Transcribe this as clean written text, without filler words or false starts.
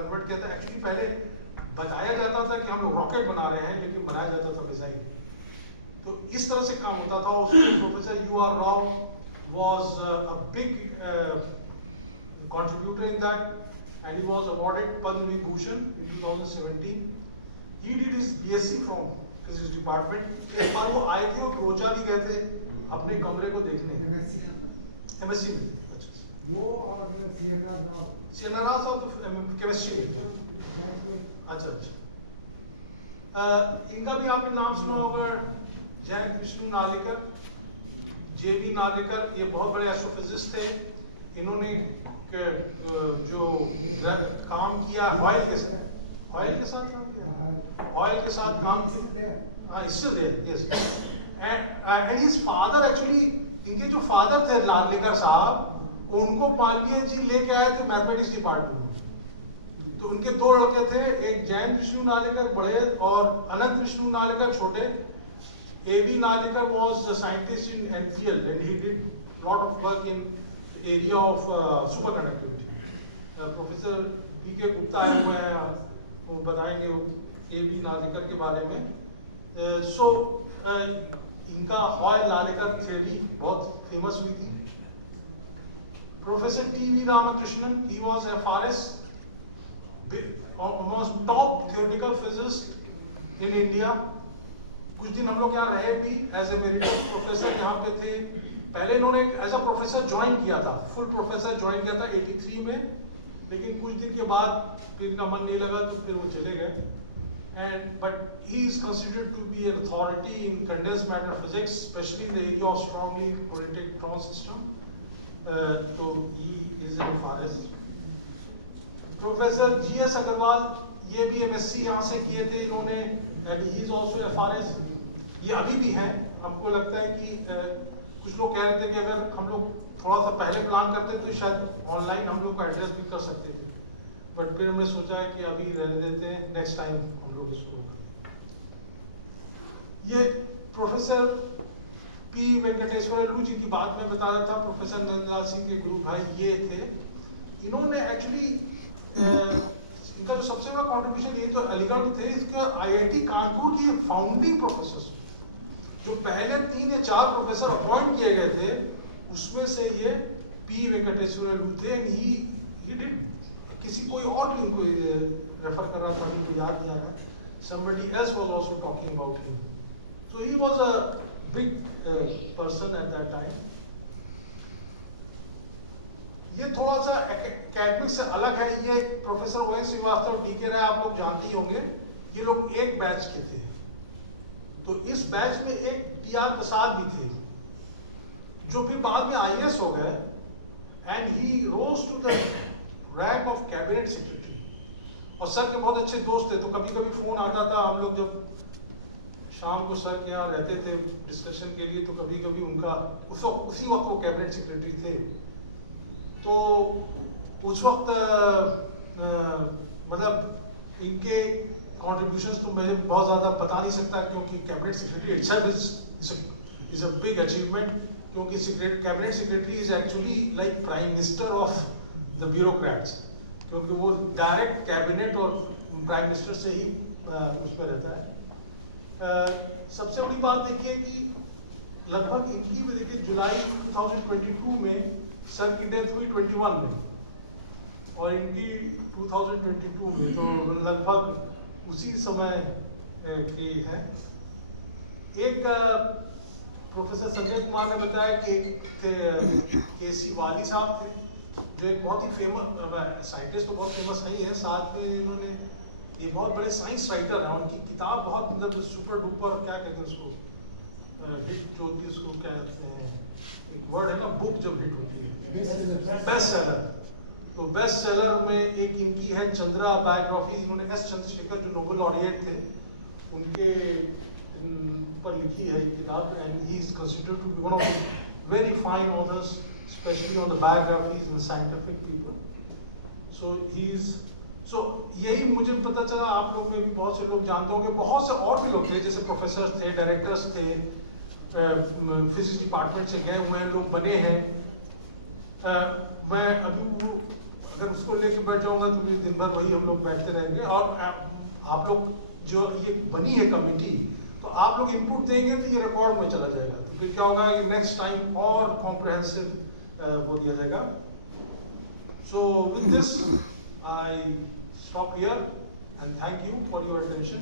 Convert किया था। Actually पहले बताया जाता था कि हम लोग रॉकेट बना रहे हैं, लेकिन बनाया जाता था मिसाइल। तो इस तरह से काम होता था। उसमें professor U.R. Rao was a big contributor in that, and he was awarded Padma Vibhushan in 2017. He did his BSc from physics department. एक बार वो आए थे और रोचा भी गए थे अपने कमरे को देखने, MSc में। वो और CNR Rao साहब तो केमिस्ट्री में थे। अच्छा अच्छा। इनका भी आपने नाम सुना होगा, जयंत विष्णु नार्लिकर, JV नार्लिकर। ये बहुत बड़े एस्ट्रोफिजिस्ट थे। इन्होंने जो काम किया ऑयल के साथ काम किया, ऑयल के साथ काम किया। हाँ, still there, yes. And his father actually, इनके जो फादर थे नार्लिकर साहब, उनको मालवीय जी लेके आए थे मैथमेटिक्स डिपार्टमेंट में। तो उनके दो लड़के थे, एक जयंत विष्णु नार्लिकर बड़े और अनंत विष्णु नार्लिकर छोटे। A.V. Narlikar was a scientist in NPL and he did lot of work in the area of superconductivity. Professor B.K. Gupta आए हुए हैं, वो बताएंगे A.V. Narlikar के बारे में। इनका हॉयल नार्लिकर थ्योरी बहुत फेमस हुई थी। Professor T.V. Ramakrishnan, he was FRS, almost top theoretical physicist in India. कुछ दिन हम लोग यहाँ रहे भी एज ए मेरिटस प्रोफेसर यहाँ पे थे। पहले इन्होंने एज अ प्रोफेसर ज्वाइन किया था, फुल प्रोफेसर ज्वाइन किया था 83 में, लेकिन कुछ दिन के बाद फिर इनका मन नहीं लगा तो फिर वो चले गए। And but he is considered to be an authority in condensed matter physics, especially in the area of strongly correlated electron system. तो he is an FRS। Professor G.S. Agarwal, ये भी MSc यहाँ से किए थे इन्होंने, and he is also FRS। ये अभी भी हैं। हमको लगता है कि कुछ लोग कह रहे थे कि अगर हम लोग थोड़ा सा पहले प्लान करते तो शायद ऑनलाइन हम लोग को एड्रेस भी कर सकते थे, बट फिर हमने सोचा है कि अभी रहने देते हैं, नेक्स्ट टाइम हम लोग इसको। ये प्रोफेसर P. वेंकटेश्वरलू जी की बात मैं बता रहा था, प्रोफेसर नंदलाल सिंह के गुरु भाई ये थे। इन्होंने एक्चुअली इनका जो सबसे बड़ा कॉन्ट्रीब्यूशन, ये तो अलीगढ़ में थे, इसका IIT कानपुर की फाउंडिंग प्रोफेसर, जो पहले 3 या 4 प्रोफेसर अपॉइंट किए गए थे, उसमें से ये P. वेंकटेश्वरलू थे। एंड ही डिड, किसी कोई और भी उनको रेफर कर रहा था, उनको याद नहीं आ रहा, somebody else was also talking about him. So he was a big person at that time. ये थोड़ा सा एकेडमिक से अलग है। ये प्रोफेसर O.N. श्रीवास्तव, D.K. राय आप लोग जानते ही होंगे। ये लोग एक बैच के थे। तो इस बैच में एक T.R. प्रसाद भी थे, जो फिर बाद में IAS हो गए, and he rose to the rank of cabinet secretary. और सर के बहुत अच्छे दोस्त थे, तो कभी कभी फोन आता था, हम लोग जब शाम को सर के यहाँ रहते थे डिस्कशन के लिए, तो कभी कभी उनका उसी वक्त वो कैबिनेट सेक्रेटरी थे। तो उस वक्त मतलब इनके कॉन्ट्रीब्यूशंस तो मैं बहुत ज़्यादा बता नहीं सकता, क्योंकि cabinet secretary itself is a big achievement, क्योंकि cabinet secretary is actually like prime minister of the bureaucrats, क्योंकि वो डायरेक्ट कैबिनेट और प्राइम मिनिस्टर से ही उसमें रहता है। सबसे बड़ी बात देखिए कि लगभग इनकी में देखिए जुलाई 2022 में सर की डेथ हुई 21 में, और इनकी 2022 में, तो लगभग उसी समय की है। एक प्रोफेसर संजय कुमार ने बताया कि K.C. वाली साहब थे, जो एक बहुत ही फेमस साइंटिस्ट, तो बहुत फेमस नहीं है, साथ में इन्होंने ये बहुत बड़े साइंस राइटर हैं। उनकी किताब बहुत मतलब सुपर डुपर, क्या कहते हैं उसको, हिट जो होती है उसको क्या कहते हैं, एक वर्ड है ना, बुक जब हिट होती है, बेस्ट सेलर। तो बेस्ट सेलर में एक इनकी है चंद्रा बायोग्राफी। इन्होंने S. चंद्रशेखर जो नोबेल लॉरिएट थे, उनके पर लिखी है ये किताब, and he is considered to be one of the very fine authors, especially on the biographies and scientific people. So यही मुझे पता चला। आप लोग में भी बहुत से लोग जानते होंगे, बहुत से और भी लोग थे, जैसे प्रोफेसर थे, डायरेक्टर्स थे, फिजिक्स डिपार्टमेंट से गए हुए हैं लोग, बने हैं। मैं अभी वो अगर उसको लेके बैठ जाऊंगा तो भी दिन भर वही हम लोग बैठते रहेंगे। और आप लोग जो ये बनी है कमेटी, तो आप लोग इनपुट देंगे तो ये रिकॉर्ड में चला जाएगा, तो फिर क्या होगा कि नेक्स्ट टाइम और कॉम्प्रहेंसिव वो दिया जाएगा। So with this I stop here and thank you for your attention.